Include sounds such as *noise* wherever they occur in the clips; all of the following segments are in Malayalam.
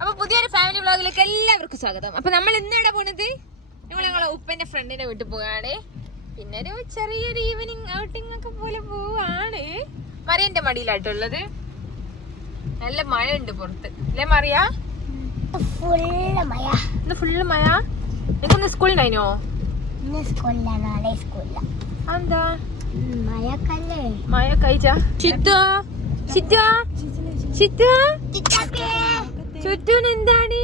അപ്പൊ പുതിയൊരു ഫാമിലി വ്ളോഗിലേക്ക് എല്ലാവർക്കും സ്വാഗതം. അപ്പൊ നമ്മൾ ഇന്ന് ഇവിടെ പോണത്? ഞങ്ങൾ ഞങ്ങളെ ഉപ്പന്റെ ഫ്രണ്ടിന്റെ വീട്ടിൽ പോവാണ്. പിന്നെ ഒരു ചെറിയൊരു ഈവനിങ് ഔട്ടിംഗ് ഒക്കെ പോലെ പോവാണ്. മറിയന്റെ മടിയിലായിട്ടുള്ളത് നല്ല മഴ ഉണ്ട് പുറത്ത്. അല്ലേ മറിയ? ഫുള്ള് മഴ. ഇന്ന് ഫുള്ള് മഴ? നിനക്കൊന്ന് സ്കൂളില്ല എന്താ മഴ കഴിച്ച? ചിത്തു ചിത്തു ചിത്തു. ചുറ്റൂന് എന്താണ്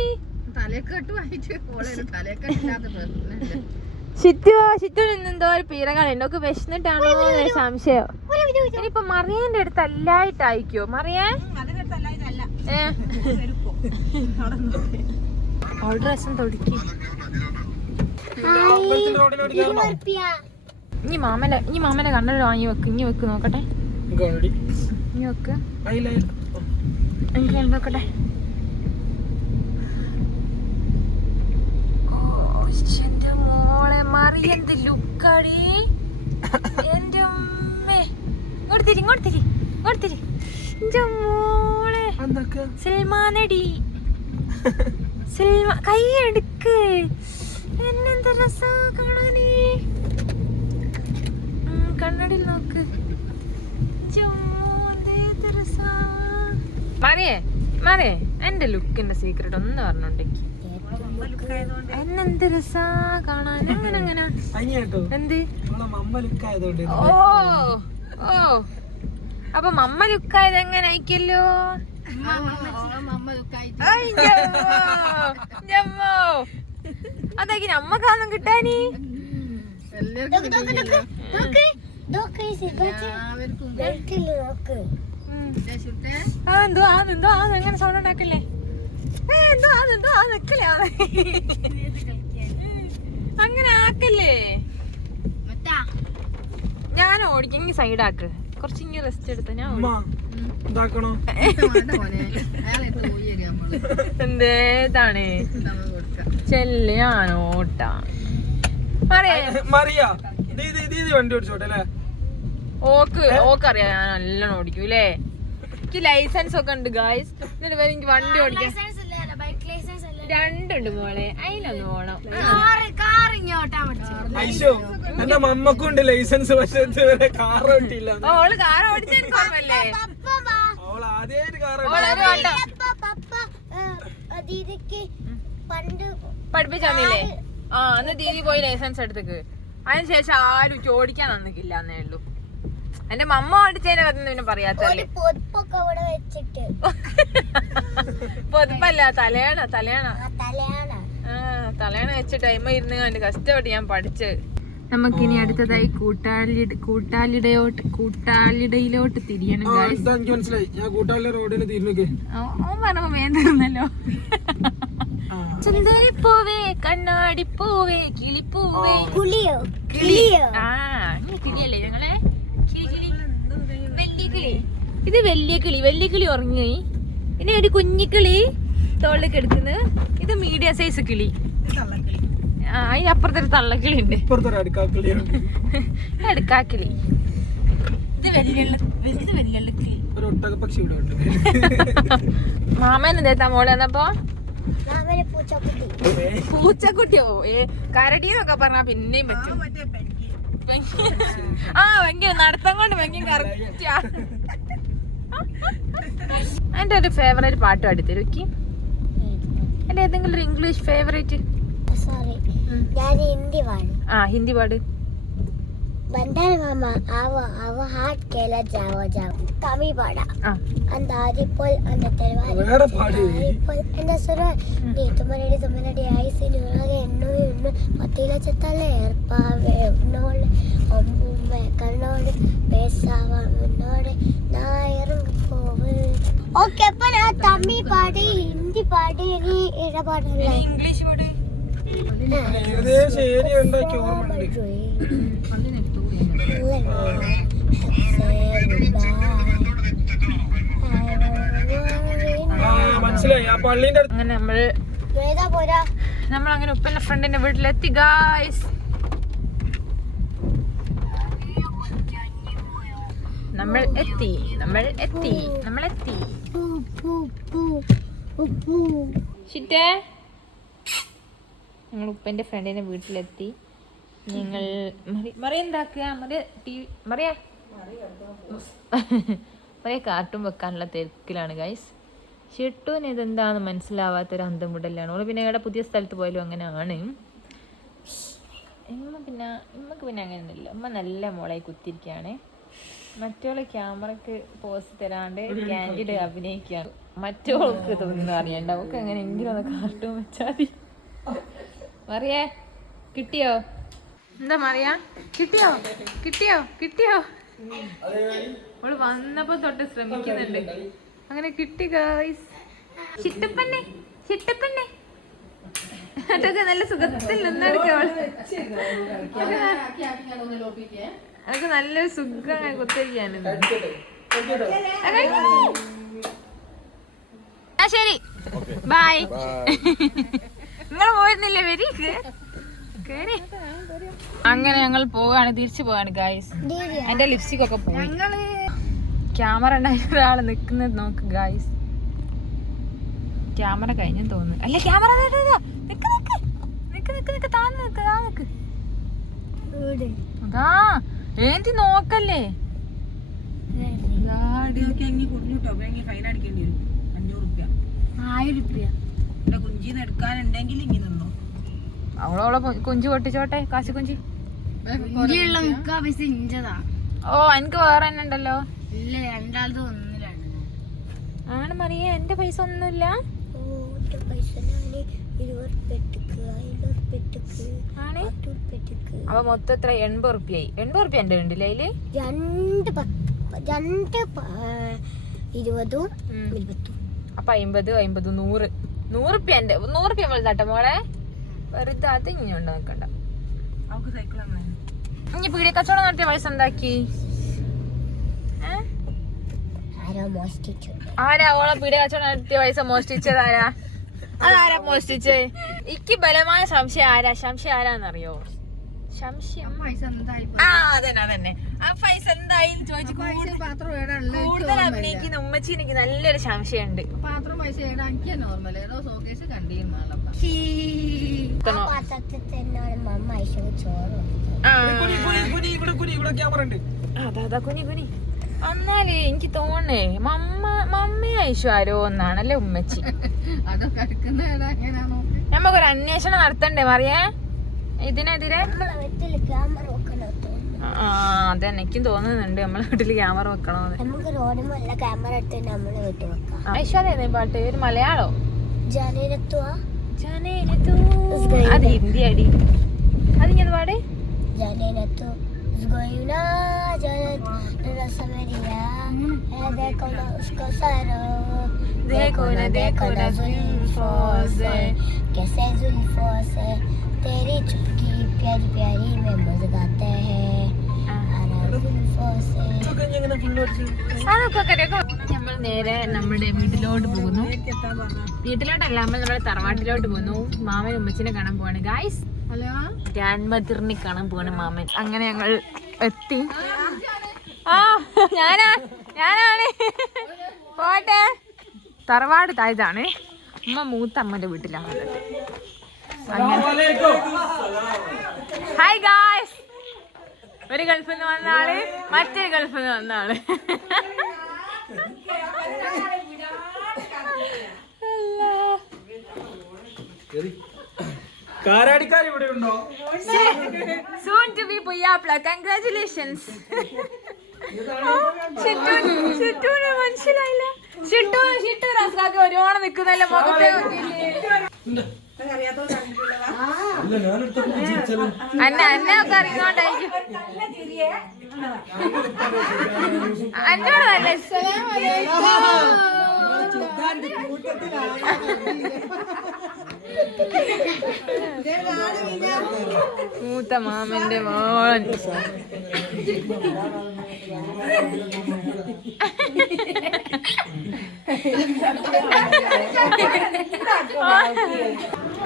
എന്തോ ഒരു ഒക്കെ വിശന്നിട്ടാണോ സംശയം. ഇനിയിപ്പൊ മറിയന്റെ അടുത്ത് അല്ലായിട്ടായിക്കോ മറിയേ? രസം തൊടുക്കി. ഇനി മാമനെ ഇനി മാമനെ കണ്ണൊരു വാങ്ങി വെക്ക്. ഇനി വെക്ക് നോക്കട്ടെ. ഇനി വെക്ക്. എനിക്ക് നോക്കട്ടെ ഓ, എന്റെ മോളെ മറിയെന്ത് ലുക്കാടി? എന്റെ അമ്മേ ഇങ്ങോട്ട് തിരി ഇങ്ങോട്ട് തിരി ഇങ്ങോട്ട് തിരി. എന്റെ മോളെ. സൽമാനടി സിൽമ കൈ എടുക്ക്. എന്നെന്ത് രസാ കാണാനേ. ഉം, കണ്ണടിയിൽ നോക്ക്. മറിയേ മറിയേ. എന്റെ ലുക്കിന്റെ സീക്രട്ട് ഒന്ന് പറഞ്ഞോണ്ടേക്ക് എന്നെന്ത് രസാ കാണാൻ. അങ്ങനെ അങ്ങനെ എന്ത് ഓ ഓ. അപ്പൊ മമ്മ ലുക്കായത് എങ്ങനെ അയക്കല്ലോ അതൊക്കെ നമ്മക്കാന്നും എന്തോ ആ, എന്തോ അതെന്തോ അത് എങ്ങനെ സൗണ്ട് ഉണ്ടാക്കല്ലേ? എന്തോ അതെന്തോ അത് നിക്കല്ലേ അത്. അങ്ങനെ ആക്കല്ലേ? ഞാൻ ഓടിക്കെങ്കിൽ സൈഡ് ആക്ക്. കുറച്ച് ഇങ്ങനെ റെസ്റ്റ് എടുത്ത ഞാൻ ഓടിക്കാം. എന്തേതാണ് ചെല്ലാനോട്ടാ പറയാ. മറിയ ദീദി ദീദി വണ്ടി ഓടിച്ചോട്ടെ അല്ലേ? ഓക്ക് അറിയാം ഞാൻ നല്ലോണം ഓടിക്കൂലേ എനിക്ക് ലൈസൻസ് ഒക്കെ ഉണ്ട് ഗായ്സ് എന്നിട്ട് വേറെ എനിക്ക് വണ്ടി ഓടിക്കാൻ രണ്ടുണ്ട് മോളെ. അതിലൊന്ന് പോണം ഐശോ എന്റെ മമ്മക്കുണ്ട് ലൈസൻസ് പക്ഷെ ഇതുവരെ കാർ ഓട്ടില്ല ഓൾ കാർ ഓടിച്ച എനിക്ക് ഓർമ്മല്ലേ അവൾ ആദ്യമായിട്ട് കാർ ഓൾ ഒരു വട്ടം ദീദിക്ക് പണ്ട് പഠിപ്പിച്ചു തന്നില്ലേ? ആ അന്ന് ദീദി പോയി ലൈസൻസ് എടുത്തേക്ക്. അതിനുശേഷം ആരും ചോദിക്കാൻ വന്നിട്ടില്ല എന്നേ ഉള്ളൂ. എന്റെ മമ്മ ഓടിച്ചതിനെ പറ്റി പിന്നെ പറയാത്തല്ലേ? *laughs* ഒരു തലയാണ വെച്ചിട്ട് തലയാണ. തലയാണ ആ തലയാണ്. ആ തലയണ വെച്ച ടൈം ഇരുന്ന് കണ്ട് കഷ്ടപ്പെട്ട് ഞാൻ പഠിച്ചത് നമുക്കിനി അടുത്തതായി കൂട്ടാളി കൂട്ടാലിടയോട്ട് കൂട്ടാലിടയിലോട്ട് തിരിയണം കണ്ണാടിപ്പൂവേ കിളിപ്പൂവേ. കുളിയോ? കിളിയോ? ആ കിളിയല്ലേ ഞങ്ങളെ? കിളി കിളി. വലിയ കിളി. ഇത് വലിയ കിളി വലിയ കിളി ഉറങ്ങി. ഇനി ഒരു കുഞ്ഞിക്കിളി. തോളിലേക്ക് എടുക്കുന്നത് ഇത് മീഡിയം സൈസ് കിളി. അതിനപ്പുറത്തൊരു തള്ളക്കിളി. ഉണ്ട്. അടുക്കാക്കിളി ഇത് വലിയ മാമൻ എന്തേത്താ മോളെ എന്നപ്പോ പൂച്ചക്കുട്ടിയോ? ഏ കരടി എന്നൊക്കെ പറഞ്ഞാ പിന്നെയും പറ്റും. ആ ഭയങ്കര നടത്തം കൊണ്ട് ഭയങ്കര കറക്റ്റാ. *laughs* എന്റെ ഒരു ഫേവറേറ്റ് പാട്ട് പാടിത്തരും. അല്ല ഏതെങ്കിലും ഒരു ഇംഗ്ലീഷ് ഫേവറേറ്റ് സോറി ഞാൻ ഹിന്ദി പാടും. ആ ഹിന്ദി പാട്. ബന്ദർ മാമ അവ അവ ഹാർട്ട് കേല ജാവോ ജാവോ. കമി പാടാ. അന്ത ആദിപ്പോൾ അന്ത തെരുവാരിപ്പോൾ എന്റെ സ്വര നീ തുമ്മനടി തുമ്മനടി ആയിസി നിങ്ങളെ എണ്ണു എണ്ണു പത്തില ചെത്തല ഏർപ്പാവെ ഉന്നോൾ ഒമ്പുമ്മ കണ്ണോട് പേസാവാ മുന്നോട് നായറും പോവ് ഓക്കെ അപ്പൊ ഞാൻ തമ്മി പാടി. പാട്ട് ഇനി ഇടപാടല്ല. ഇംഗ്ലീഷ് പാട്ട് ഏകദേശം ഏരിയ ഉണ്ടാക്കി മനസ്സിലായി. ആ പള്ളിന്റെ അങ്ങനെ നമ്മൾ നമ്മൾ അങ്ങനെ ഉപ്പന്റെ ഫ്രണ്ടിന്റെ വീട്ടിലെത്തി ഗായ്സ് നമ്മൾ എത്തി നമ്മൾ എത്തി നമ്മൾ എത്തി. ഞങ്ങൾ ഉപ്പന്റെ ഫ്രണ്ടിന്റെ വീട്ടിലെത്തി. ഞങ്ങൾ മറി- മറിയ എന്താക്കുക? മറിയ ടി മറിയ. മറിയ കാർട്ടൂൺ വെക്കാനുള്ള തിരക്കിലാണ് ഗൈസ് ഷിട്ടുവിന് ഇതെന്താന്ന് മനസ്സിലാവാത്തൊരു അന്തം മുടലാണ് ഓൾ പിന്നെ ഇവിടെ പുതിയ സ്ഥലത്ത് പോയാലും അങ്ങനെയാണ്. ഇമ്മ പിന്നെ ഇമ്മക്ക് പിന്നെ അങ്ങനെയൊന്നുമില്ല. ഉമ്മ നല്ല മോളായി കുത്തിരിക്കുകയാണ് മറ്റുള്ള ക്യാമറക്ക് പോസ് തരാണ്ട് ക്യാൻഡിഡ് അഭിനയിക്കുകയാണ്. മറ്റോൾക്ക് തോന്നുന്നു അറിയണ്ട. അവൾക്ക് എങ്ങനെയെങ്കിലും ഒന്ന് കാർട്ടൂൺ വെച്ചാൽ മതി. മറിയേ കിട്ടിയോ? എന്താ മറിയ? കിട്ടിയോ? കിട്ടിയോ? കിട്ടിയോ? അവൾ വന്നപ്പോ തൊട്ട് ശ്രമിക്കുന്നുണ്ട്. അങ്ങനെ കിട്ടി ഗൈസ് ചിട്ടപ്പന്നെ ചിട്ടപ്പന്നെ അതൊക്കെ നല്ല സുഖത്തിൽ നിന്നെടുക്കുക അതൊക്കെ നല്ലൊരു സുഖം കുത്തിരിക്കാണ് ആ ശരി. ബൈ നിങ്ങൾ പോയിരുന്നില്ലേ വരി? അങ്ങനെ ഞങ്ങൾ പോവാണ് തിരിച്ചു പോവാണ് ഗായ്സ് എന്റെ ലിപ്സ്റ്റിക് ഒക്കെ പോയി. ക്യാമറ ഉണ്ടായിരുന്ന ഒരാൾ നിക്കുന്നത് നോക്ക് ഗായ്സ് ക്യാമറ കഴിഞ്ഞു തോന്നുന്നു. അല്ല ക്യാമറ നിക്ക് നിക്ക്. നിക്ക് നിക്ക് നിക്ക്. താന്ന് നിക്ക് താ നിക്ക്. അതാ. ഏന്തി നോക്കല്ലേ? ഗാഡി ഫൈൻ അടിക്കേണ്ടി വരും അഞ്ഞൂറ് റുപ്യ ആയിരം രൂപ ഇവിടെ കുഞ്ചിന്ന് എടുക്കാനുണ്ടെങ്കിൽ ഇങ്ങനെ നിന്നോ. അവളോളെ കുഞ്ചു പൊട്ടിച്ചോട്ടെ കാശി കുഞ്ചി. ഓ എനിക്ക് വേറെ തന്നെ ഉണ്ടല്ലോ. ഇല്ല രണ്ടാളത് ഒന്നിലാണ് ആണ് മറിയ എന്റെ പൈസ ഒന്നുമില്ല. അപ്പൊ മൊത്തം എത്ര? എൺപത് റുപ്യായി എൺപത് റുപ്യ എന്റെ ഉണ്ടല്ലേ അതിൽ? രണ്ട് രണ്ട് ഇരുപതും ഉം. ഇരുപത്തും അപ്പൊ അമ്പത് അമ്പത് നൂറ്. നൂറ് റുപ്യ എന്റെ നൂറ് റുപ്യ വലുതാട്ടെ മോളെ? വെറുതെ അത് സൈക്കിൾ തന്നെ ഇനി പീടിയ കച്ചവടം നടത്തിയ പൈസ എന്താക്കി? ആരോ ഓളെ പീടിയ കച്ചവടം നടത്തിയ പൈസ മോഷ്ടിച്ചത് ആരാ? അതാരാ മോഷ്ടിച്ചേ? ഇക്ക് ബലമായ സംശയം ആരാ? സംശയം ആരാന്നറിയോ? സംശയം. ആ അതന്നെ അതന്നെ. ആ പൈസ എന്തായാലും ചോദിച്ചു പാത്രം ഏടാ ഉള്ളത് കൂടുതൽ അഭിനയിക്കുന്ന ഉമ്മച്ചി എനിക്ക് നല്ലൊരു സംശയമുണ്ട്. പാത്രം പൈസ ഏടാ എനിക്ക് നോർമൽ ഏതോ സോക്കേസ് കണ്ടിരുന്നു എന്നാലേ എനിക്ക് തോന്നേ മമ്മ മമ്മയും ഐശു ആരോ ഒന്നാണല്ലേ ഉമ്മച്ചി. *laughs* അതൊക്കെ നമുക്കൊരു അന്വേഷണം നടത്തണ്ടേ മറിയേ? ഇതിനെതിരെ നമ്മളെ വീട്ടില് ക്യാമറ വെക്കണം തോന്നുന്നു. ആ അതന്നെ എനിക്കും തോന്നുന്നുണ്ട് നമ്മളെ വീട്ടിൽ ക്യാമറ വെക്കണമെന്ന് നമുക്ക് റോഡ് നല്ല ക്യാമറ എടുത്ത് നമ്മളെ വീട്ടിൽ വെക്കാം ഐശു അതേതേ പാട്ട് ഒരു മലയാളോ ജനരത്തുവ അത് ഹിന്ദി അടി അതിങ്ങനെ പാട് ജനരത്തു زغينا جنت رسمريا देखो ना उसको सारो देखो ना देखो ना जुल्फों से कैसे जुल्फों से तेरी चुपकी प्यारी प्यारी में मुस्कुराते हैं आरा जुल्फों से അതൊക്കെ നമ്മൾ നേരെ നമ്മുടെ വീട്ടിലോട്ട് പോകുന്നു വീട്ടിലോട്ടല്ല നമ്മൾ നമ്മുടെ തറവാട്ടിലോട്ട് പോകുന്നു മാമൻ ഉമ്മച്ചിനെ കാണാൻ പോവാണ് ഗായ്സ് ഹലോ ഗ്രാൻമദറിനെ കാണാൻ പോവാണ് മാമൻ അങ്ങനെ ഞങ്ങൾ എത്തി ആ ഞാനാ ഞാനാണ് പോട്ടെ തറവാട് താഴത്താണ് ഉമ്മ മൂത്ത അമ്മന്റെ വീട്ടിലാണ് ഉള്ളത് അങ്ങനെ ഹായ് ഗായ്സ് ഒരു ഗൾഫിൽ നിന്ന് വന്ന ആൾ മറ്റൊരു ഗൾഫിൽ നിന്ന് വന്ന ആൾ. കാരാടിക്കാർ ഇവിടെ ഉണ്ടോ? സൂൺ ടു ബി പുയ്യാപ്ല. കൺഗ്രാറ്റുലേഷൻസ് ചിറ്റൂന് മനസ്സിലായില്ല. ഒരുപാട് നിക്കുന്നല്ലേ മുഖത്തെ? അന്ന അറിയുന്നോണ്ടായിരിക്കും. അന്നോട് നല്ല മൂത്ത മാമന്റെ മോൻ.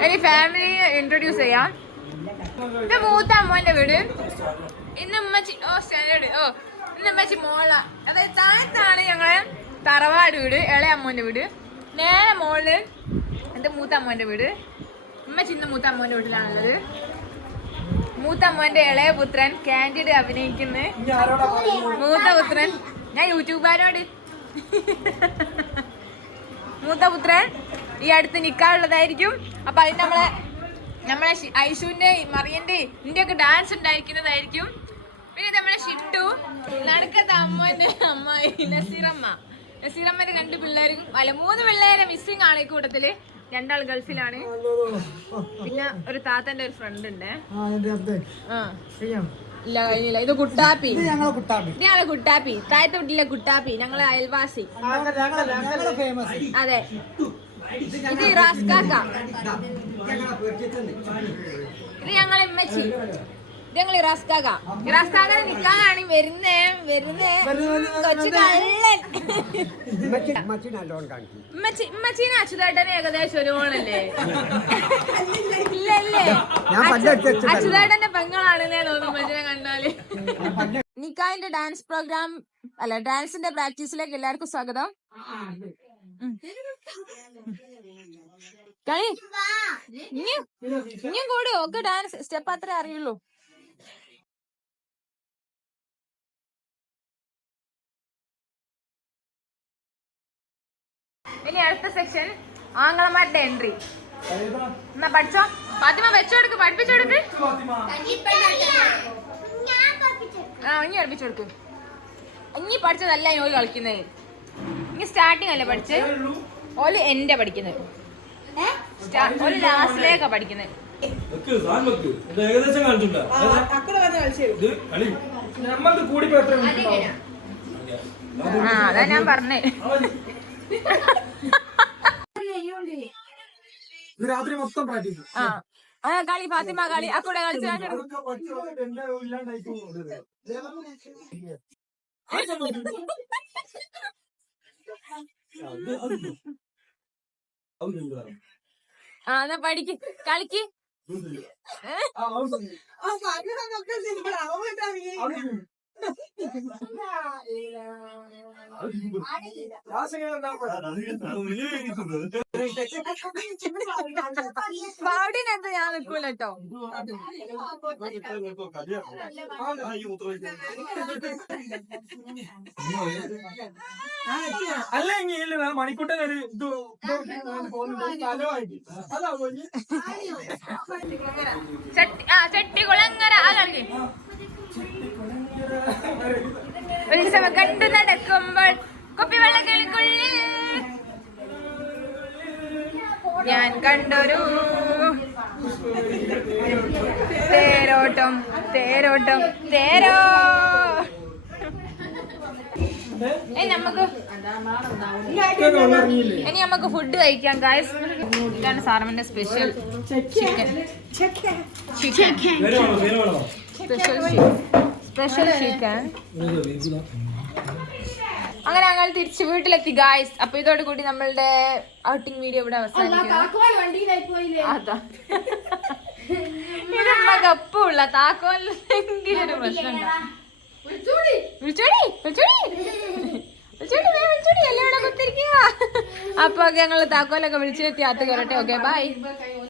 ഇനി ഫാമിലി ഇൻട്രൊഡ്യൂസ് ചെയ്യാം. ഇത് മൂത്ത അമ്മോന്റെ വീട്. ഇന്ന് ഉമ്മച്ചി ഓ സ്റ്റാൻഡേർഡ് ഓ ഇന്ന് ഉമ്മച്ചി മോള. അതായത് താഴത്താണ് ഞങ്ങളെ തറവാട് വീട് ഇളയ അമ്മോന്റെ വീട്. നേരെ മോൾ എന്റെ മൂത്തമ്മോന്റെ വീട്. ഉമ്മച്ചി ഇന്ന് മൂത്ത മൂത്തമ്മോന്റെ വീട്ടിലാണുള്ളത്. മൂത്ത മൂത്തമ്മോന്റെ ഇളയ പുത്രൻ കാൻഡിഡ് അഭിനയിക്കുന്ന. മൂത്ത പുത്രൻ ഞാൻ യൂട്യൂബാരോട് മൂത്ത പുത്രൻ ഈ അടുത്ത് നിക്കാനുള്ളതായിരിക്കും അപ്പൊ അതിന് നമ്മളെ നമ്മളെ ഐശുവിന്റെ മറിയന്റെ ഇന്റെ ഒക്കെ ഡാൻസ് ഉണ്ടായിരിക്കുന്നതായിരിക്കും. പിന്നെ നമ്മളെ ഷിട്ടു. നടക്കത്തെ അമ്മന്റെ അമ്മ നസീറമ്മ. നസീറമ്മന്റെ രണ്ട് പിള്ളേരും അല്ല മൂന്ന് പിള്ളേരെ മിസ്സിങ് ആണ് ഈ കൂട്ടത്തിൽ. രണ്ടാൾ ഗൾഫിലാണ്. പിന്നെ ഒരു താത്തന്റെ ഒരു ഫ്രണ്ട് ഉണ്ട്. ആ ഇല്ല കഴിഞ്ഞില്ല. ഇത് കുട്ടാപ്പി. ഇത് ഞങ്ങളെ കുട്ടാപ്പി. താഴത്തെ വീട്ടിലെ കുട്ടാപ്പി. ഞങ്ങളെ അയൽവാസി. അതെ. ഇത് റാസ്കാക്ക ഇത് ഞങ്ങളെ ഉമ്മച്ചി. ഞങ്ങൾ ഇറാസ്കാക ഇറാസ്കാക നിക്കാനാണ് വരുന്നേ വരുന്നേ. കൊച്ചു കള്ളൻ. ഉമ്മച്ചി ഉമ്മച്ചീനെ അച്യുതേട്ടന് ഏകദേശം ഒരു ഓണല്ലേ ഇല്ലല്ലേ? അച്യുതേട്ടന്റെ പെങ്ങളാണെന്നേ തോന്നുന്നു ഉമ്മച്ചിനെ കണ്ടാൽ. നിക്കാന്റെ ഡാൻസ് പ്രോഗ്രാം അല്ല ഡാൻസിന്റെ പ്രാക്ടീസിലേക്ക് എല്ലാവർക്കും സ്വാഗതം. കളി ഇനിയും ഇനിയും കൂടി ഒക്കെ ഡാൻസ് സ്റ്റെപ്പ് അത്രേ അറിയുള്ളൂ. ഇനി അടുത്ത സെക്ഷൻ ആങ്ങളമാരുടെ എൻട്രി എന്നാ പഠിച്ചോ? ഫാത്തിമ വെച്ചോടുക്ക് പഠിപ്പിച്ചോടുക്ക്. ആ ഇനി പഠിപ്പിച്ചു കൊടുക്ക് ഇനി പഠിച്ചതല്ല ഞാൻ ഓൽ കളിക്കുന്നത് ഇനി സ്റ്റാർട്ടിങ് അല്ലേ പഠിച്ച്? ഓൽ എന്റെ പഠിക്കുന്നത് ഓൽ ലാസ്റ്റിലേക്കാ പഠിക്കുന്നത് ഏകദേശം കാണിച്ചിട്ടുണ്ടോ? മിനിറ്റ് ആ അതാ ഞാൻ പറഞ്ഞേ. രാത്രി മൊത്തം പ്രാക്ടീസ് ആ. ആ കളി ഫാത്തിമ കളി ആ കൂടെ കളിച്ച് ആ എന്നാ പഠിക്ക്. കളിക്ക്. പാടിനകത്ത് ഞാൻ നിൽക്കൂല കേട്ടോ അല്ലെങ്കിൽ മണിക്കൂട്ടൻ ഒരു ഇത് ചട്ടി ആ ചട്ടി കുളങ്ങര ആ കളി ഉത്സവ കണ്ടു നടക്കുമ്പോൾ കുപ്പിവെള്ളകൾക്കുള്ളിൽ ഞാൻ കണ്ടൊരു തേരോട്ടം തേരോട്ടം തേരോ. ഏയ് നമുക്ക് ഇനി നമുക്ക് ഫുഡ് കഴിക്കാം ഗായ്സ് ഇതാണ് സാറമ്മന്റെ special chicken chicken special special chicken അങ്ങനെ ഞങ്ങൾ തിരിച്ച് വീട്ടിലെത്തി ഗായ്സ് അപ്പൊ ഇതോട് കൂടി നമ്മളുടെ ഔട്ടിംഗ് വീഡിയോ ഇവിടെ അവസാനിക്കുന്നു അതാ. ഇതമ്മ കപ്പുള്ള താക്കോലെങ്കിലും ഒരു പ്രശ്നം വിളിച്ചോടി. വിളിച്ചോടി വിളിച്ചോടി. വേ, വിളിച്ചോടി. എല്ലാം ഇവിടെ കുത്തിരിക്കുക അപ്പൊ ഞങ്ങൾ താക്കോലൊക്കെ വിളിച്ചെത്തി അകത്ത് കയറട്ടെ ഓക്കെ ബൈ